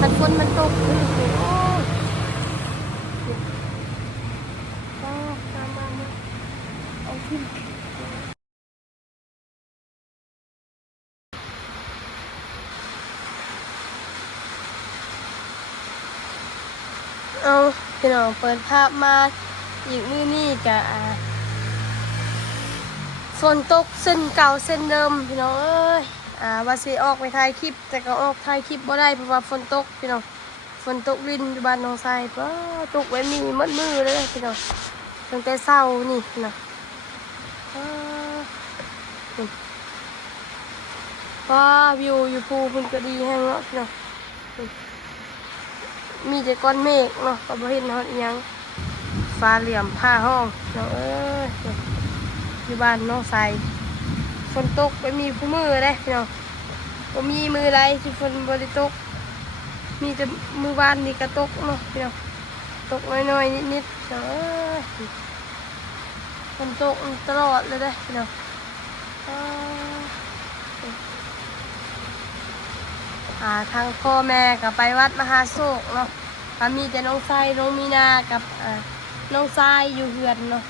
มันฝนมันตกคือโอ้ก็ตามมาเอาขึ้นเอาพี่น้องเปิดภาพมาอีกมื้อนี้กะฝนตกเส้นเก่าเส้นเดิมพี่น้องเอ้ยว่าสิออกไปถ่ายคลิปแต่ก็ออกถ่ายคลิปบ่ได้เพราะว่าฝนตกพี่น้องฝนตกรินอยู่บ้านน้องทรายก็ตกไว้มีมัดมือเลยพี่น้องตั้งแต่เช้านี่นะว้าวิวอยู่ภูมันก็ดีแห้งเนาะพี่น้องมีแต่ก้อนเมฆเนาะก็บ่เห็นเฮาอีหยังฟ้าเหลี่ยมผ้าห้องเนาะอยู่บ้านน้องทรายฝนตกไปมีผู้มือเลยพี่น้องบ่มีมือไรที่ฝนบ่ได้ตกมีแต่มือวานนี่ก็ตกเนาะพี่น้องตกน้อยๆนิดๆฝนตกตลอดเลยเด้พี่น้องทางพ่อแม่ก็ไปวัดมหาโศกเนาะก็มีแต่น้องทรายน้องมีนากับน้องทรายอยู่เฮือนเนาะ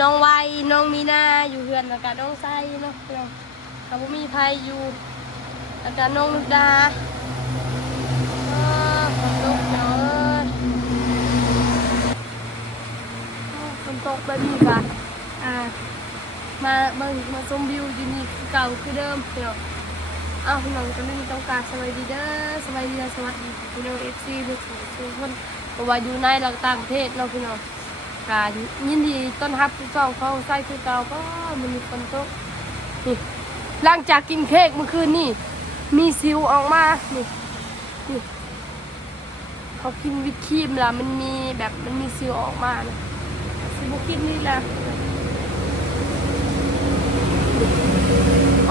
น้องไวน้องมีนาอยู่เฮือนแล้วก็น้องทรายเนาะพี่น้องก็บ่มีภัยอยู่แล้วก็น้องนุดาฝนตกเนาะฝนตกแบบนี้ก็มาเบิ่งมาชมวิวอยู่นี่คือเก่าคือเดิมพี่น้องพี่น้องก็ไม่ต้องการสวัสดีเด้อสวัสดีนะสวัสดีพี่น้องFCทุกคนเพราะว่าอยู่ในต่างประเทศเราพี่น้องการยินดีต้อนรับทุกท่านเข้าใส่คือเก่าก็มันมีฝนตกนี่หลังจากกินเค้กเมื่อคืนนี่มีสิวออกมานี่เขากินวิปครีมแล้วมันมีแบบมันมีสิวออกมานะสิวกินนี่แหละ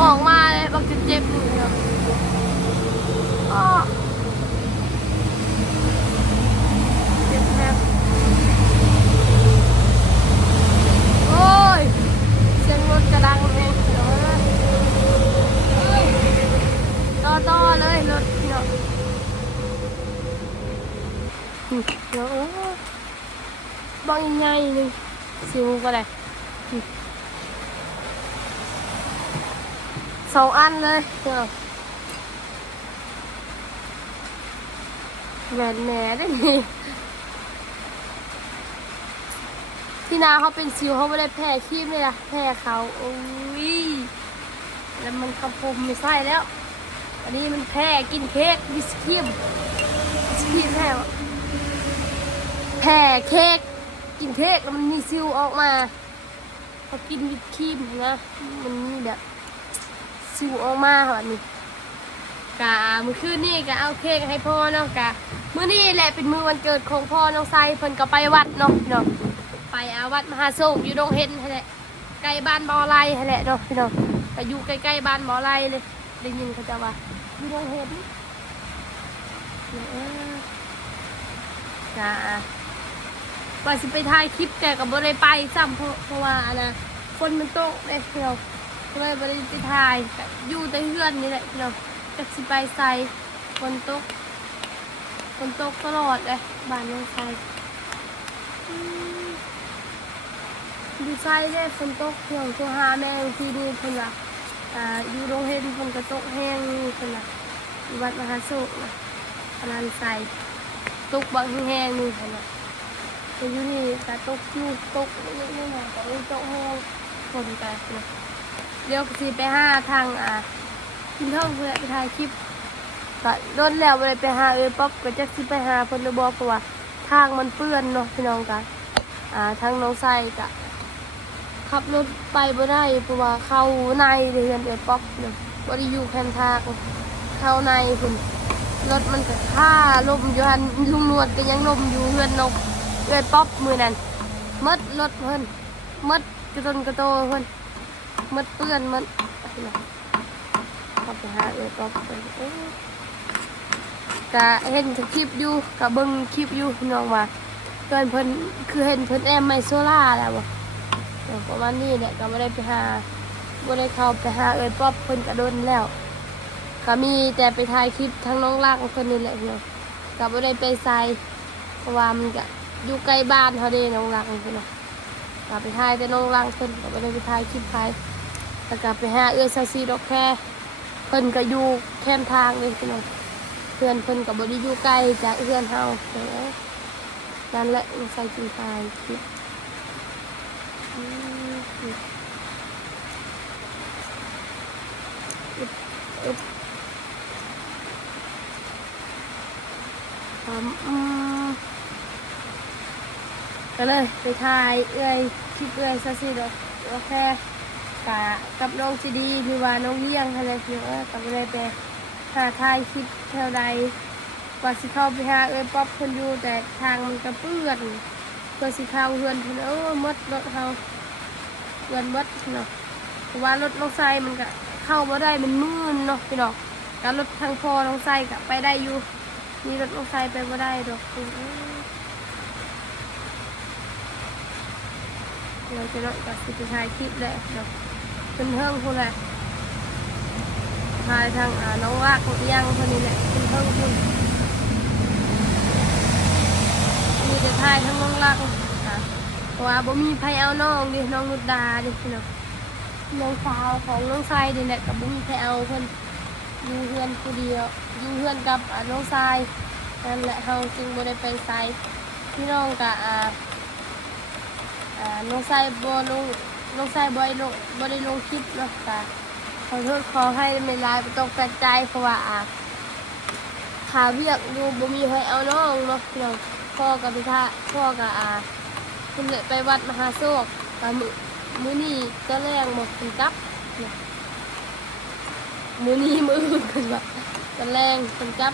ออกมาเลยบางทีเจ็บอยู่เนาะเจ็บแทบโอ้ยเสียงรถกระดังเองเนาะต่อเลยรถเนาะเนาะบางใหญ่ๆนึงสิวก็ได้2 อันเลยเนาะแหวนแหน่ได้นี่ที่นาเขาเป็นสิวเขาไม่ได้แพ้ครีมเลยนะแพ้เขาโอ้ยแล้วมันกระผมไม่ใช่แล้วอันนี้มันแพ้กินเค้กวิสครีมแพ้เค้กกินเค้กแล้วมันมีสิวออกมาพอกินวิสครีมนะมันมีแบบสิวออกมาแบบนี้กะมื้อคืนนี่กะเอาเค้กให้พ่อเนาะกะมื้อนี้แหละเป็นมื้อวันเกิดของพ่อน้องไซเพิ่นก็ไปวัดเนาะพี่น้องไปวัดมหาโศกอยู่ดงเห็นแหละใกล้บ้านบ่อไร่แหละเนาะพี่น้องก็อยู่ใกล้ๆบ้านบ่อไร่เลยได้ยินเขาจะว่าอยู่ดงเห็นกะว่าสิไปถ่ายคลิปแต่ก็บ่ได้ไปซ้ำเพราะว่าฝนมันตกเลยพี่น้องก็เลยบ่ได้ไปถ่ายอยู่แต่เฮือนนี่แหละพี่น้องจักสิไปใส่ฝนตกตลอดเลยบ้านน้องไซดูไซได้ฝนตกเพียงตัวหาแมงที่นี่เพิ่นว่าอยู่โรงเรียนฝนกระตกแห้งเพิ่นว่าอยู่วัดมหาโศกนะพนันไซตกบางแห้งนี่เพิ่นว่าแต่อยู่นี่ก็ตกอยู่ตกนิดๆหน่อยแต่ยังตกแห้งฝนกันนะเดี๋ยวสิไปหาทางกินเท่าเพื่อไปถ่ายคลิปก็โดนแล้วเลยไปหาป๊อปก็จะสิไปหาคนบอกเพราะว่าทางมันเปื้อนเนาะพี่น้องกันทางน้องไซก็ขับรถไปบ่ได้เพราะว่าเข้าในเรือนป๊อปเนาะบ่ได้อยู่แคมทางเข้าในคุณรถมันก็ค่าลมอยู่หันลุงนวดก็ยังลมอยู่เรือนนกป๊อปมือนั้นมดรถเพิ่นมดกระต้นกระโตเพิ่นมดเปื้อนมดขับไปหาป๊อปเพิ่นก็เห็นคลิปอยู่กับเบิ้งคลิปอยู่น้องว่าเกินเพิ่นคือเห็นเพิ่นแอมไมโซล่าแล้วบ่ประมาณนี้แหละก็ไม่ได้ไปหาบ่ได้เข้าไปหาป๊อปเพิ่นกระโดนแล้ว ก็มีแต่ไปถ่ายคลิปทั้งน้องรักคนนี้แหละพี่น้องก็บ่ได้ไปใส่เพราะว่ามันก็อยู่ใกล้บ้านเขาเด้น้องรักพี่น้องก็ไปถ่ายแต่น้องรักเพิ่นก็บ่ได้ไปถ่ายคลิปใครแล้วก็ไปหาซาซีดอกแค่เพิ่นก็อยู่แคมทางเลยพี่น้องเพื่อนเพิ่นก็บ่ได้อยู่ไกลจากเพื่อนเฮานั่นแหละใส่กินถ่ายคลิปก็เลยไปถ่ายคลิปซาซีดอกแค่กับน้องจีดีหรือว่าน้องเลี้ยงอะไรเนาะก็เลยไปหาถ่ายคลิปแถวใดกว่าสิเข้าไปหาป๊อปคนอยู่แต่ทางมันก็เปื้อนเพื่อสิเข้าเฮือนเพิ่นมดรถเฮาเฮือนมดเนาะเพราะว่ารถน้องไซมันก็เข้าบ่ได้มันมืดเนาะพี่น้องการรถทางพอน้องไซก็ไปได้อยู่มีรถน้องไซไปบ่ได้ดอกเราจะเนาะก็สิไปถ่ายคลิปแหละเนาะเป็นเพิ่งพุ่นแหละถ่ายทางน้องรักยังคนนี้แหละเป็นเพิ่งพุ่นมีแต่ถ่ายทั้งน้องรักเพราะว่าบ่มีไผเอาน้องดิน้องนุชดาดิพี่น้องน้องสาวของน้องทรายดิแหละกับบ่มีไผเอาเพิ่นอยู่เฮือนผู้เดียวอยู่เฮือนกับน้องทรายนั่นแหละเฮาจึงบ่ได้ไปไสพี่น้องก็น้องทรายบ่ลงน้องทรายบ่ได้ลงคลิปเนาะค่ะขอโทษขอให้ไม่ลายบ่ต้องแปลกใจเพราะว่าขาเวียกอยู่บ่มีไผเอาน้องเนาะพี่น้องพ่อกับพี่ท่าพ่อกับเพิ่นเลยไปวัดมหาโศกกับมื้อนี้ตอนแรกหมดเพิ่นกลับมื้อนี้มื้ออื่นเพิ่นว่าตอนแรกเพิ่นกลับ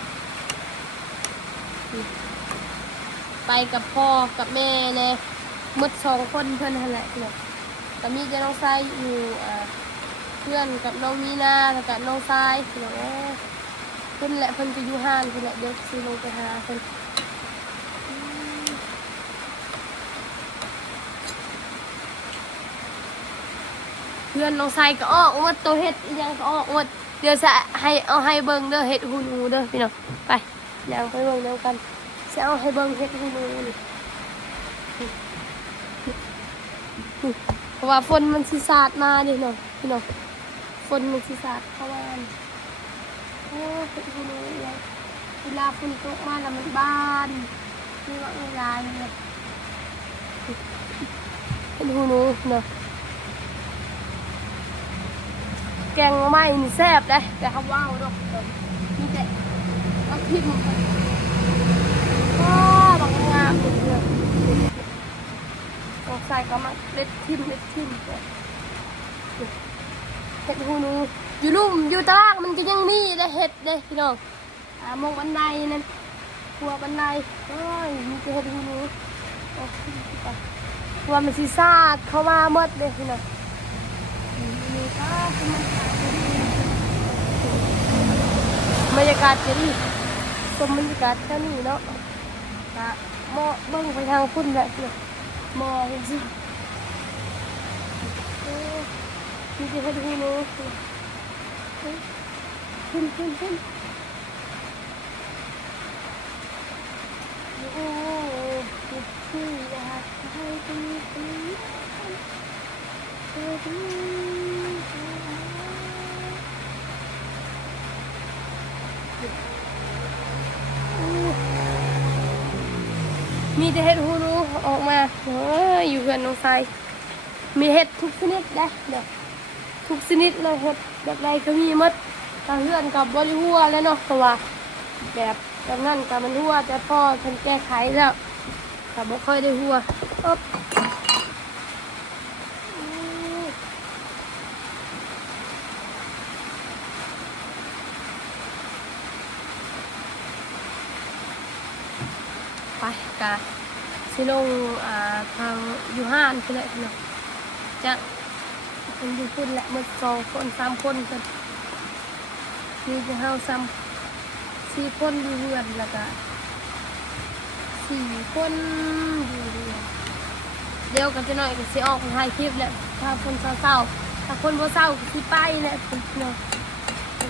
ไปกับพ่อกับแม่แน่หมด2คนเพิ่นนั่นแหละเนาะก็มีแต่น้องทรายอยู่เพื่อนกับน้องมีนาแล้วก็น้องทรายเนาะเพิ่นแหละเพิ่นจะอยู่ห้านเพิ่นแหละเดี๋ยวสิลงไปหาเพิ่นเพื่อนน้องทรายก็ออกหมดตัวเฮ็ดอีหยังก็ออกหมดเดี๋ยวจะให้เบิ่งเด้อเฮ็ดหูหนูเด้อพี่น้องไปย่างไปเบิ่งนำกันสิเอาให้เบิ่งเฮ็ดหูหนูนี่เพราะว่าฝนมันสิสาดมาดิเนาะพี่น้องฝนมันสิสาดเข้ามาโอ้เฮ็ดหูหนูอย่างเวลาฝนตกมาแล้วมันบานนี่ว่าเวลาเนี่ยเฮ็ดหูหนูเนาะแกงไม้นี่แซ่บได้แต่เขาว้าวดอกมีแต่เอาทิมว้าบางงามเลยต้องใส่ก็มาเล็ดทิมเห็ดหูหนูอยู่ลุ่มอยู่ตารางมันก็ยังมีได้เห็ดเลยพี่น้องมองบันไดนั่นกลัวบันไดโอ้ยมีแต่เห็ดหูหนูกลัวมันสิซาดเข้ามาหมดเลยพี่น้องนี่ก็บรรยากาศจะดีชมบรรยากาศแค่นี้เนาะก็มองเบิ่งไปทางพุ่นแหละมองสิมีแต่เห็ดหูหนูขึ้นโอ้ที่อยากให้ดีมีแต่เห็ดหูหนูออกมาอยู่กันน้องทรายมีเห็ดทุกชนิดได้เดี๋ยวทุกชนิดเลยเห็ดแบบไรก็มีหมดตาเลื่อนกับบริหัวแล้วเนาะเพราะว่าแบบนั้นกับมันหัวแต่พ่อฉันแก้ไขแล้วแต่ไม่ค่อยได้หัวไปกะสิลงทางอยู่ห้านคือแหละเนาะจะเป็นอยู่พุ่นแหละหมด2 คน3 คนกันมีจะเฮาซ้ำ4 คนอยู่เรือนแล้วก็4 คนอยู่เรือนเดี๋ยวกันจะหน่อยก็สิออกถ่ายคลิปแหละถ้าคนเศร้าถ้าคนบ่เศร้าก็สิไปแหละเนาะ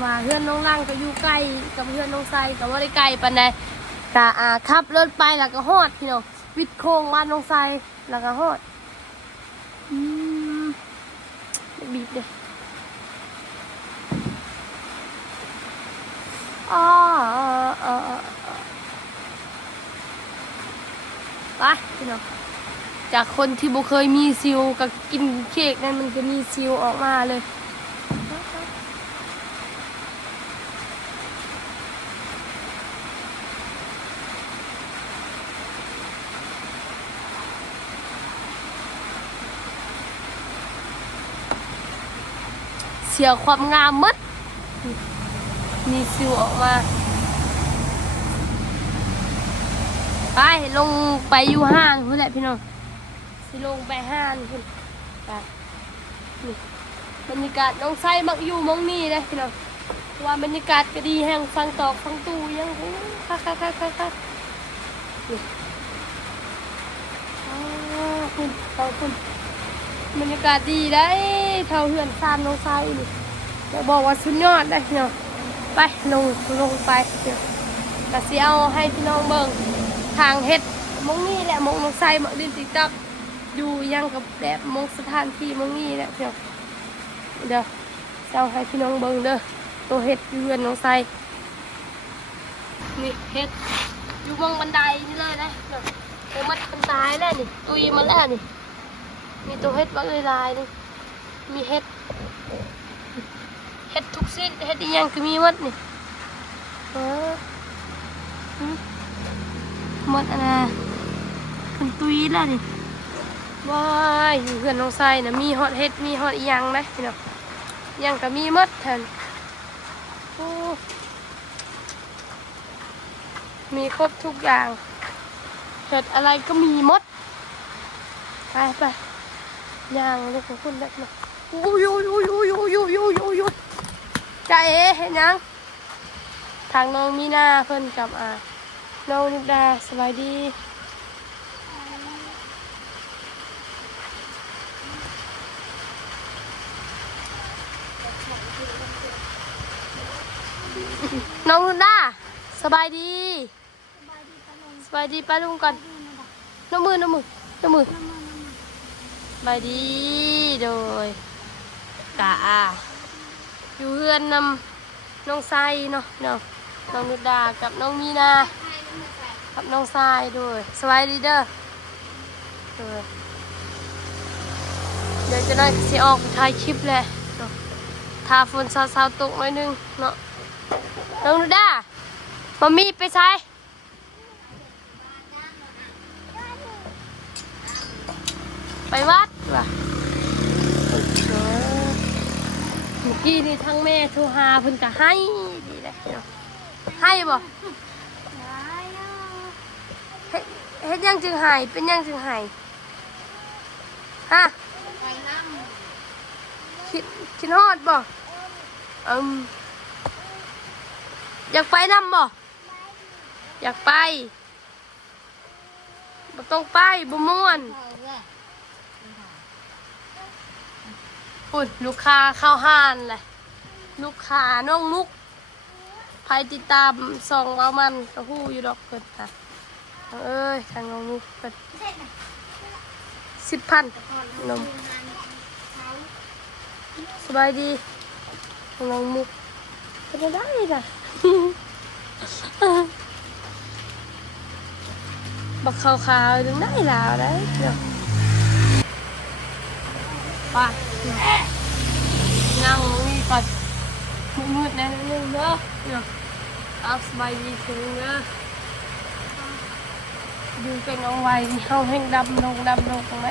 ว่าเพื่อนน้องล่างก็อยู่ใกล้กับเพื่อนน้องไซแต่ว่าได้ไกลปานใดแต่ขับรถไปแล้วก็ฮอดพี่น้องวิดโค้งบ้านน้องไซแล้วก็ฮอดบีบเลยไปพี่น้องจากคนที่บ่เคยมีซิวกับกินเค้กนั่นมันก็มีซิวออกมาเลยเสียความงามมัดมีซิวออกมาไปลงไปอยู่ห้างพุ่นแหละพี่น้องสิลงไปห้างพุ่นไปนี่บรรยากาศน้องไส้มักอยู่มองนี่เลยพี่น้องว่าบรรยากาศก็ดีแห่งฟังตอกฟังตู้ยังค่ะนี่คุณต่อคุณบรรยากาศดีได้เท่าเหือนซานน้องไส้นี่จะบอกว่าสุดยอดได้พี่น้องไปลงไปเดี๋ยวแต่สิเอาให้พี่น้องเบิ่งทางเฮ็ดมงนี่แหละมงน้องไส้มักดินติ๊กต๊อกอยู่ยังกับแบบมงสถานที่มงนี่แหละพี่น้องเดี๋ยวเอาให้พี่น้องเบิ่งเด้อตัวเฮ็ดอยู่เรือนน้องไส้นี่เฮ็ดอยู่บนบันไดนี่เลยนะเดี๋ยวมันตายแล้วนี่ตุยมาแล้วนี่มีตัวเฮ็ดบักลายนี่มีเฮ็ดทุกสิ่งเฮ็ดอีหยังก็มีหมดนี่หมดอันน่ะมันตุยแล้วนี่ว้ายอยู่เพื่อนน้องไส้นะมีฮอตเฮ็ดมีฮอตอีหยังนะพี่น้องยังก็มีหมดแทนโอ้มีครบทุกอย่างเฮ็ดอะไรก็มีหมดไปย่างลูกของคุณได้ไหมโอ้ยใจเห็นยังทางน้องมีนาเพิ่นกับน้องนิดาสบายดีน้องนิดาสบายดีป้าลุงก่อนน้ำมือสบายดีโดยกะอยู่เฮือนนำน้องไซเนาะน้องนุดากับน้องมีนากับน้องทรายด้วยสบายดีเด้อเดี๋ยวจะได้สิออกถ่ายคลิปเลยทาฝนซาวตกหน่อยนึงเนาะน้องนุดามามีไปใช้ไปวัดว่ะเมื่อกี้นี่ทั้งแม่โทรหาเพิ่นก็ให้ดีเลยให้บ่เฮ็ดยังจึงหายเป็นยังจึงหายฮะคิดฮอดบ่อยากไปนำบ่อยากไปบ่ต้องไปบ่ม่วนลูกค้าเข้าห้านเลยลูกค้าน้องมุกใครติดตามส่องเอามันกระหู้อยู่ดอกเกิดค่ะเอ้ยทางน้องมุกเกิด10,000นมสบายดีทางน้องมุกเป็นได้ล่ะบักขาวๆถึงได้แล้วได้เนาะไปนั่งนี่ก่อนมืดๆนะนึงเนาะเอาสบายดีถึงเนาะดูเป็นเอาไว้เข้าแห้งดำลงตรงไหน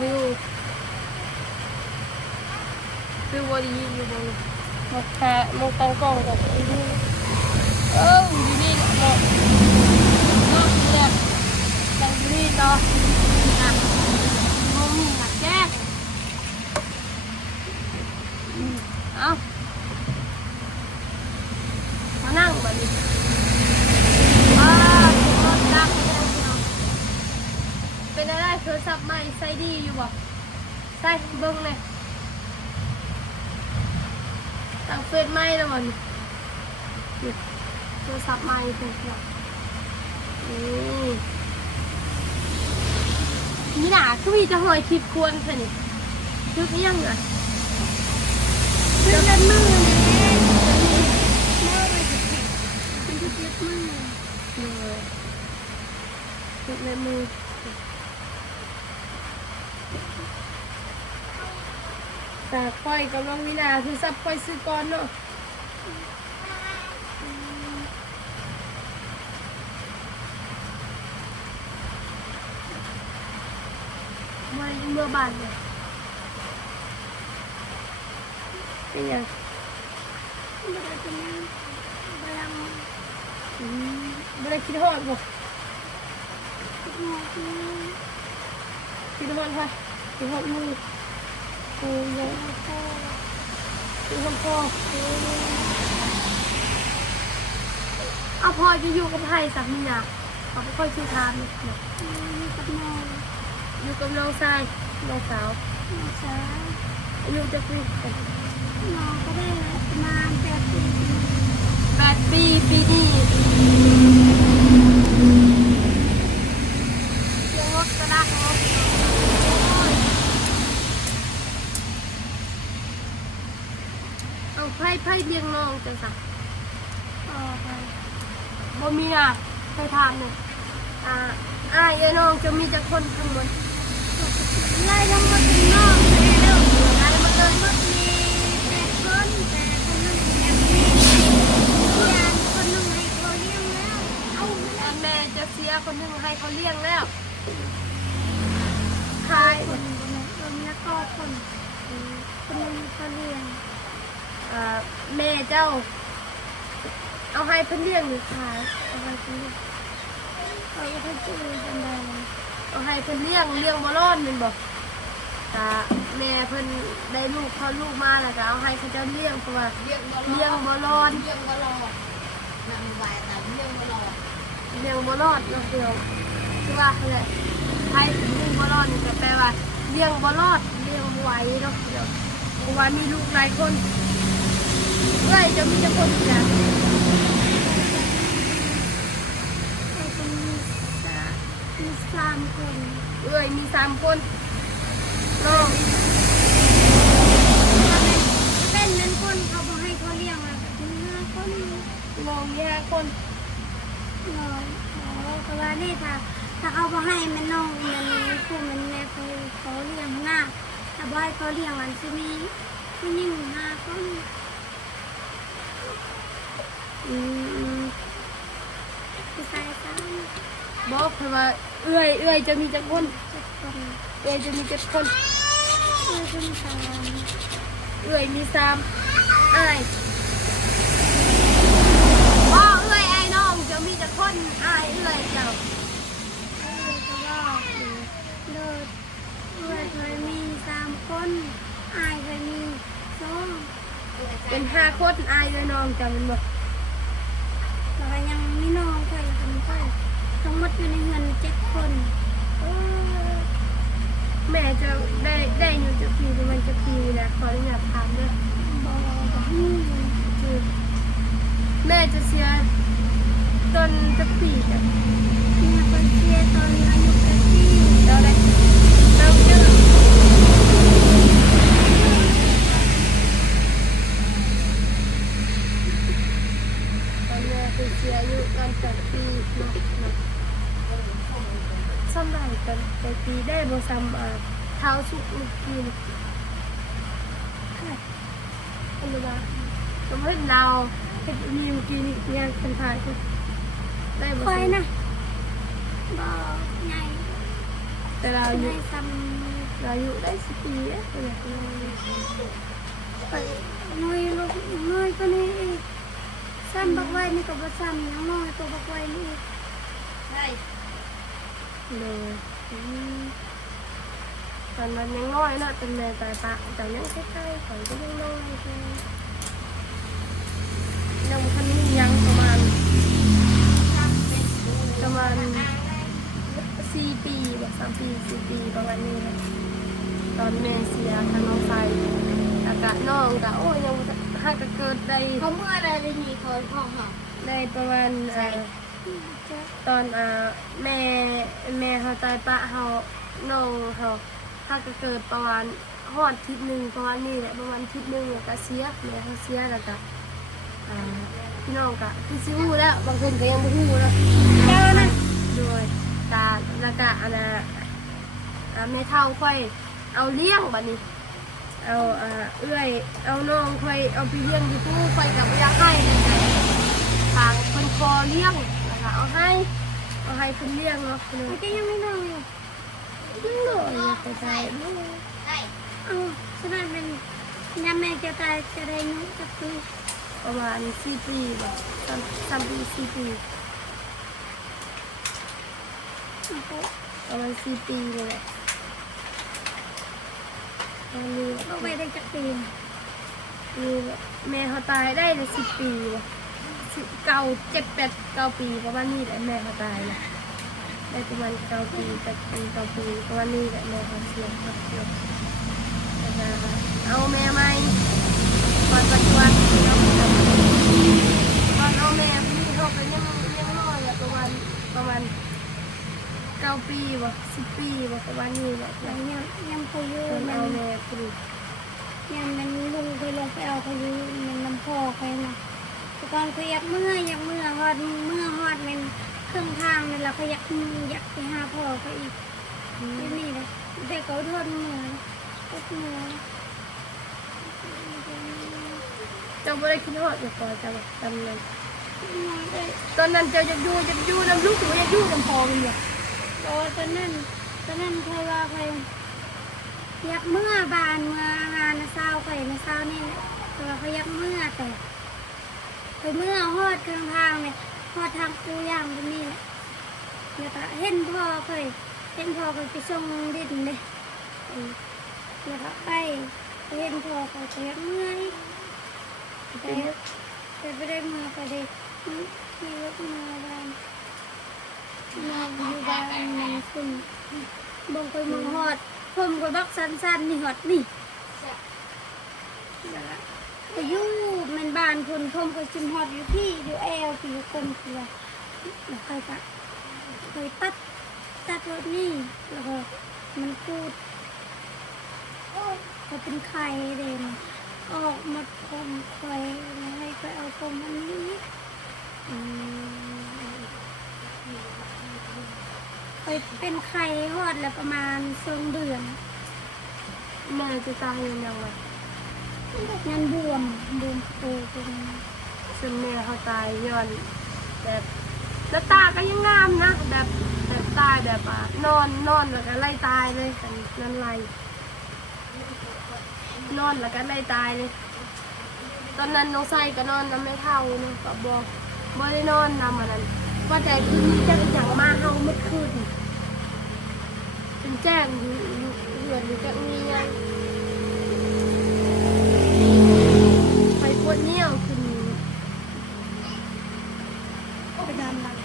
วิวบดีอยู่บนมองตั้งกล้องกับอยู่นี่เนาะเนี่ยตั้งนี่เนาะมีหลักแจ้งเอามานั่งแบบนี้รถดักเป็นอะไรโทรศัพท์ใหม่ใส่ดีอยู่บ่ใส่เบิ้งเลย ตั้งเฟซไม่แล้วมันโทรศัพท์ไม่ถูกแล้วนี่หนาคือมีจะหอยคิดควรค่ะนี่คือเพียงอ่ะคือเล่นมือเลยเป็นที่เล็บมือเล่นมือแต่ค่อยกำลังวินาคือซับค่อยซื้อก่อนเนาะมาเมื่อบานเลยเป็นยังไม่ได้กินไม่ได้ไม่ได้คิดฮอดบ่คิดฮอดค่ะคิดฮอดมือกูยังคิดฮอดพ่อเอาพ่อจะอยู่กับไผ่สักนี่นะเขาไม่ค่อยชื่อทานอยู่กับน้องอยู่กับน้องชายน้องสาวอายุจะปีน้องก็ได้ประมาณ8 ปีปีนี้เลี้ยงรถก็ได้เอาไผ่เลี้ยงน้องจังสักบ่มีนะไผ่ทานเนี่ยอ้ายน้องจะมีแต่คนทั้งหมดไล่ทั้งหมดเป็นน้องเลยเด้อไล่มาเลยหมดมี8 คนแต่คนนึงยังมีคนนึงให้เขาเลี้ยงแล้วเอาแม่จะเสียคนนึงให้เขาเลี้ยงแล้วขายคนแล้วก็คนนึงเขาเลี้ยงแม่เจ้าเอาให้เพิ่นเลี้ยงหรือขายเอาให้เพิ่นเลี้ยงเอาให้เพิ่นจื้อจังได๋เอาให้เพิ่นเลี้ยงบ่รอดแม่นบ่แม่เพิ่นได้ลูกพอลูกมาแล้วก็เอาให้เขาเจ้าเลี้ยงเพราะว่าเลี้ยงบ่รอดนำไว้แต่เลี้ยงบ่รอดเนาะเดี๋ยวคือว่าแหละให้เลี้ยงบ่รอดนี่ก็แปลว่าเลี้ยงบ่รอดเลี้ยงบ่ไหวเนาะเดี๋ยวเพราะว่ามีลูกหลายคนเอ้ยจะมีแต่คนเดียวมี3 คนเอ้ยมี3 คนน้องเป็นนั่นคนเขาบอกให้เขาเลี้ยงอะมี5 คนน้องมี5 คนน้องก็ว่านี่ถ้าเขาบอกให้มันน้องมันคู่มันแม่เขาเลี้ยงง่ายถ้าบอกให้เขาเลี้ยงมันจะมีผู้หญิง5 คนผู้ชาย3บอกเพราะว่าเอื้อยจะมี7 คนเอื้อยจะมี7 คนเอื้อยมี3อ้ายพ่อเอื้อยไอ้น้องจะมี7 คนอ้ายเอื้อยเจ้าเอื้อยเคยมี3 คนอ้ายเคยมี2เป็น5 คนอ้ายกับน้องจำเป็นบ่แล้วก็ยังมีน้องเคยทั้งหมดอยู่ในเงิน7 คนแม่จะได้อยู่จะปีมันจะปีนะขออนุญาตถามด้วยแม่จะเสียตอนจะปีจ้ะแม่ก็เสียตอนอายุ8 ปีเราได้เราเจอตอนแม่คือเสียอายุตอน8 ปีนะซ้ำได้กันไปปีได้บ่ซ้ำเท้าสุกลูกกินอันนี้ว่าสมมติเราเป็นมีเมื่อกี้นี่งานเป็นผ่านได้บ่ซ้ำนะบ่ใหญ่แต่เราอยู่เราอยู่ได้10 ปีอ่ะไปน้อยลูกน้อยก็นี่ซ้ำบักไว้นี่ก็บ่ซ้ำน้อยตัวบักไว้นี่ได้เลยตอนนั้นยังน้อยนะเป็นแม่ตายปะแต่ยังใกล้ๆเขาก็ยังน้อยยังคันนี้ยังประมาณ4 ปีแบบ3 ปี 4 ปีประมาณนี้นะตอนแม่เสียทางน้องไฟอากาศน้องก็โอ้ยังห้าก็เกิ กิดได้ เขาเมื่อไรเลยมีเขาพ่อเขา ได้ประมาณตอนแม่เขาตายปะเขาน้องเขาถ้าก็เกิดประมาณฮอดทิศหนึ่งประมาณนี้แหละประมาณทิศหนึ่งแล้วก็เสียแม่เขาเสียแล้วก็พี่น้องก็คือซิฮู้แล้วบางคนก็ยังไม่ฮู้แล้วเจ้านะด้วยตาแล้วก็แม่เฒ่าค่อยเอาเลี้ยงบัดนี้เอาเอื้อยเอาน้องค่อยเอาไปเลี้ยงอยู่ผู้ค่อยกับอยากให้ทางเพิ่นคอเลี้ยงแล้วก็เอาให้เพิ่นเลี้ยงเนาะ มันก็ยังไม่นอนอยู่ ยังเหลืออยู่แต่ใจ ฉะนั้นเป็นยามแม่จะตายจะได้นุกับคือ ประมาณ4 ปีแบบ3 ปี4 ปีประมาณ4 ปีเลยแหละตอนนี้ เขาไปได้จักปี นี่แบบแม่เขาตายได้เลย10 ปีเลย7 8 9 ปีประมาณนี้แหละแม่เขาตายเลยได้ประมาณ9 ปี8 ปี9 ปีประมาณนี้แหละแม่เขาเสียครับเสียแล้วก็เอาแม่ใหม่ตอนปัจจุบันเราตอนเอาแม่พี่เขาไปยังน้อยอะประมาณ9 ปีบ่10 ปีบ่ประมาณนี้แหละ แล้วยังพายุ ตอน มั เอา น แม่ปลูก ยังมันลุงเคยลงไปเอาพายุมันน้ำพอไปนะแต่ก่อนเขาอยากเมื่อฮอดมันครึ่งทางนี่แหละเขาอยากไปหาพ่อเขาอีกนี่นะแต่เขาทนเหนื่อยก็เหนื่อย เจ้าไม่ได้คิดฮอดอยู่ก่อนจ้ะแบบตอนนั้นตอนนั้นเจ้าจะอยู่น้ำลูกหรือจะอยู่น้ำพอมันเนี่ย ตอนนั้นเคยว่าเคยอยากเมื่อบานเมื่องานนะเศร้าเคยนะเศร้านี่แหละแต่ว่าเขาอยากเมื่อแต่เคยเมื่อฮอดข้างทางเนี่ยฮอดทางปูย่างตรงนี้แหละแล้วก็เห็นพ่อเคยไปส่งดินเลยแล้วก็ไปเห็นพ่อเคยอยากเมื่อยแต่ไม่ได้เมื่อไปเลยมีรถเมื่อบ้านมาอยู่บ้านมันขึ้นบงไปเมืองฮอดผมก็บักสั้นๆนี่ฮอดนี่ไปอยู่มันบ้านคนผมก็จิมฮอดอยู่ที่อยู่แอลที่อยู่คนเดียวแล้วเคยตัดรถนี่แล้วก็มันพูดก็เป็นไข่เด่นออกมาคมคอยให้ไปเอาคมอันนี้ไปเป็นไข่ฮอดแล้วประมาณ2 เดือน แม่จะตายยังไง งานบวมโตเป็น ซึ่งแม่เขาตายย้อนแบบแล้วตาก็ยังงามนะแบบตายแบบนอนแล้วก็ไล่ตายเลยกันนั่นไล่นอนแล้วก็ไล่ตายเลยตอนนั้นน้องไส้ก็นอนน้ำไม่เท่าเนาะกับบ่ได้นอนนำอันนั้นว่าใจคืนนี้จะอย่างมาเฮาเมื่อคืนเป็นแจ้งเหมือนอยู่กับมีไงไปปวดเนี่ยวขึ้น ไปดำลัง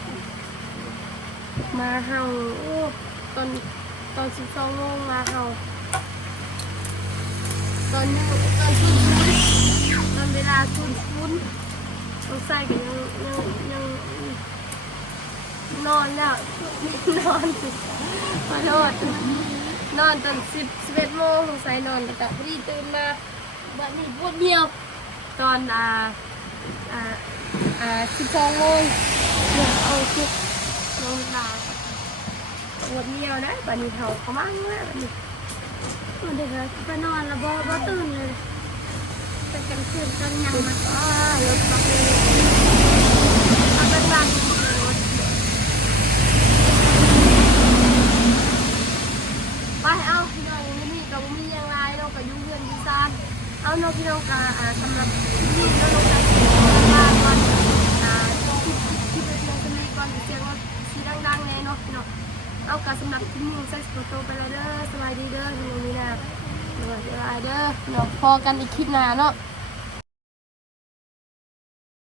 มาเฮาโอ้ตอน12 โมงมาเฮาตอนเวลา00ต้องใส่กันยังนอนแล้วนอนสิขอโทษนอนตอน11 โมงใส่นอนแล้วก็พอดีตื่นมาบัดนี้ปวดเหี่ยวตอน12 โมงเอาชุดลงตาปวดเหี่ยวนะบัดนี้เฒ่าเขามากเลยบัดนี้ เด็กไปนอนแล้วบ่ตื่นเลยแต่กันคืนกันยังมาร ถบักเลยเอาไปตั้งรถไปเอาพี่น้องนี่กับมีอย่างไรเราก็ยุ่งเงินดีซานเอาน้องพี่น้องกาสำหรับนี่น้องกันมาก่อนที่เป็นน้องจะมีก่อนเสียงว่าสีดังๆแน่เนาะพี่น้องเอากาสำหรับที่นี่ใส่สปอร์ตไปแล้วเด้อสบายดีเด้อพี่น้องนี่นะสวัสดีเด้อเนาะพอกันอีกคลิปหน้าเนาะ